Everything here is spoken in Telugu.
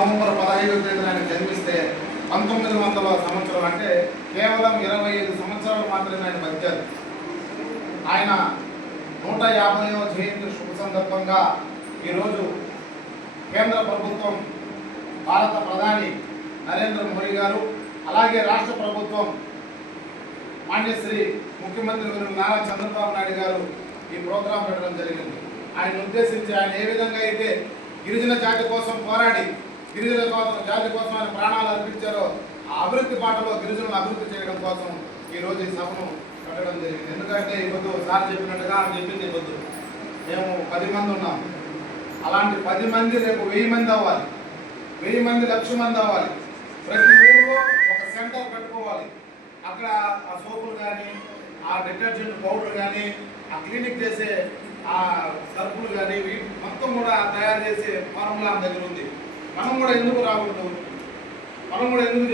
నవంబర్ 15వ తేదీన ఆయన జన్మిస్తే 1900 సంవత్సరం అంటే కేవలం 25 సంవత్సరాలు మాత్రమే ఆయన బతికారు. ఆయన 150వ జయంతి శుభ సందర్భంగా ఈరోజు కేంద్ర ప్రభుత్వం, భారత ప్రధాని నరేంద్ర మోడీ గారు, అలాగే రాష్ట్ర ప్రభుత్వం మాన్యశ్రీ ముఖ్యమంత్రి నారా చంద్రబాబు నాయుడు గారు ఈ ప్రోగ్రాం పెట్టడం జరిగింది. ఆయన ఉద్దేశించి ఆయన ఏ విధంగా అయితే గిరిజన జాతి కోసం పోరాడి గిరిజన జాతి కోసం ఆయన ప్రాణాలు అర్పించారో ఆ అభివృద్ధి బాటలో గిరిజనులు అభివృద్ధి చేయడం కోసం ఈరోజు ఈ సభను పెట్టడం జరిగింది. ఎందుకంటే ఇప్పుడు సార్ చెప్పినట్టుగా ఆయన చెప్పింది ఇప్పుడు మేము 10 మంది ఉన్నాం. అలాంటి 10 మంది రేపు 1000 మంది అవ్వాలి, 1000 మంది 1,00,000 మంది అవ్వాలి. ప్రతి ఊరిలో ఒక సెంటర్ పెట్టుకోవాలి. అక్కడ ఆ సోపులు కానీ, ఆ డిటర్జెంట్ పౌడర్ కానీ, ఆ క్లినిక్ చేసే ఆ సరుకులు కానీ వీటి మొత్తం కూడా తయారు చేసే ఫార్ములా దగ్గర ఉంది. మనం కూడా ఎందుకు రాకూడదు? మనం కూడా ఎందుకు